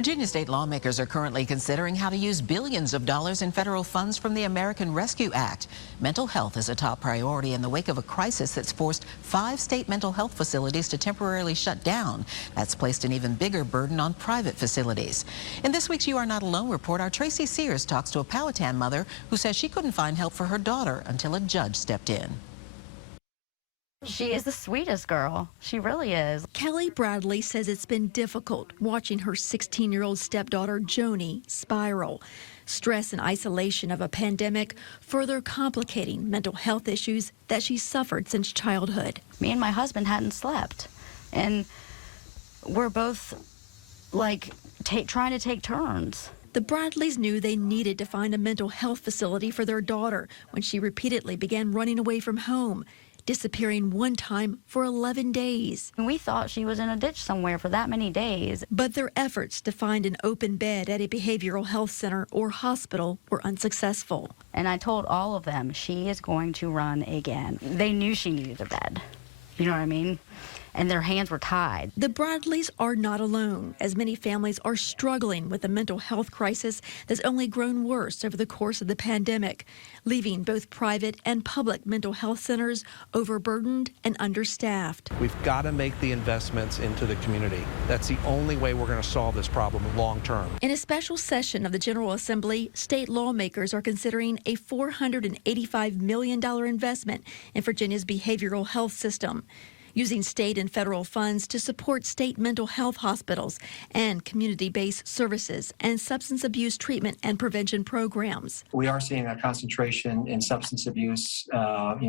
Virginia state lawmakers are currently considering how to use billions of dollars in federal funds from the American Rescue Act. Mental health is a top priority in the wake of a crisis that's forced 5 state mental health facilities to temporarily shut down. That's placed an even bigger burden on private facilities. In this week's You Are Not Alone report, our Tracy Sears talks to a Powhatan mother who says she couldn't find help for her daughter until a judge stepped in. She is the sweetest girl. She really is. Kelly Bradley says it's been difficult watching her 16-year-old stepdaughter, Joni, spiral. Stress and isolation of a pandemic further complicating mental health issues that she suffered since childhood. Me and my husband hadn't slept, and we're both trying to take turns. The Bradleys knew they needed to find a mental health facility for their daughter when she repeatedly began running away from home, disappearing one time for 11 days. We thought she was in a ditch somewhere for that many days. But their efforts to find an open bed at a behavioral health center or hospital were unsuccessful. And I told all of them, she is going to run again. They knew she needed a bed. You know what I mean? And their hands were tied. The Bradleys are not alone, as many families are struggling with a mental health crisis that's only grown worse over the course of the pandemic, leaving both private and public mental health centers overburdened and understaffed. We've got to make the investments into the community. That's the only way we're going to solve this problem long term. In a special session of the General Assembly, state lawmakers are considering a $485 million investment in Virginia's behavioral health system, using state and federal funds to support state mental health hospitals and community-based services and substance abuse treatment and prevention programs. We are seeing a concentration in substance abuse,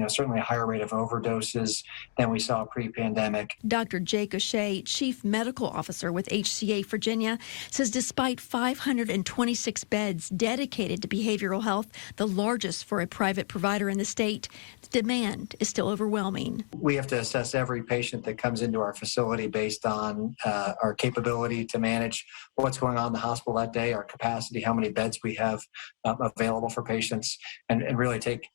certainly a higher rate of overdoses than we saw pre-pandemic. Dr. Jake O'Shea, Chief Medical Officer with HCA Virginia, says despite 526 beds dedicated to behavioral health, the largest for a private provider in the state, the demand is still overwhelming. We have to assess every patient that comes into our facility based on our capability to manage what's going on in the hospital that day, our capacity, how many beds we have available for patients, and really take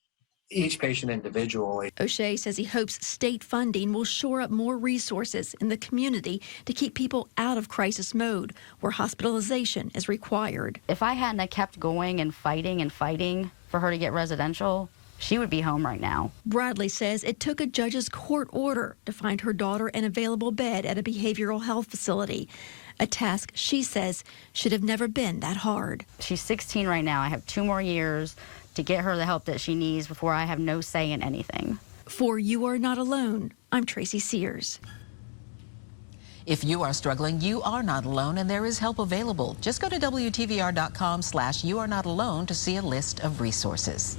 each patient individually. O'Shea says he hopes state funding will shore up more resources in the community to keep people out of crisis mode where hospitalization is required. If I hadn't kept going and fighting for her to get residential, she would be home right now. Bradley says it took a judge's court order to find her daughter an available bed at a behavioral health facility, a task she says should have never been that hard. She's 16 right now. I have 2 more years to get her the help that she needs before I have no say in anything. For You Are Not Alone, I'm Tracy Sears. If you are struggling, you are not alone, and there is help available. Just go to WTVR.com/youarenotalone to see a list of resources.